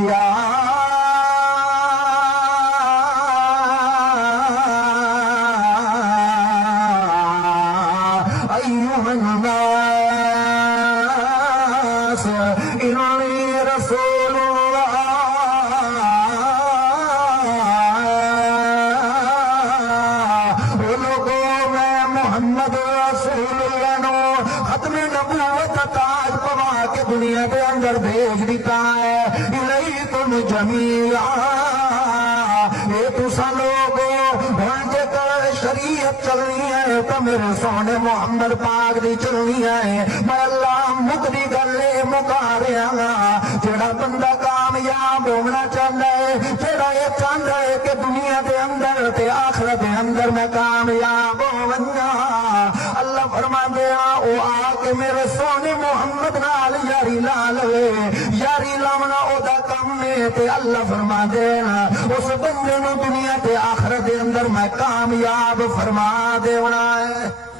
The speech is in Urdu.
یا ایھا الناس انی رسول اللہ محمد رسول اللہ نو ختم نبوت تاج پوا کے دنیا کے اندر بھیج دیتا ہے الیکم جمیعا اے تسا لوگو ہن جے شریعت چلنی ہے تو میرے سونے محمد پاک دی چلنی ہے میں اللہ مکدی گلے مکا رہا ہاں جڑا بندہ کامیاب ہونا چاہتا ہے جڑا یہ چاہتا ہے کہ دنیا دے اندر تے آخرت دے اندر میں کامیاب ہونا اللہ فرما دیا او آ کے میرے سونے محمد نال یاری لا لوے یاری لاونا او دا کم ہے تے اللہ فرما دینا اس بندے نو دنیا تے آخرت دے اندر میں کامیاب فرما دینا ہے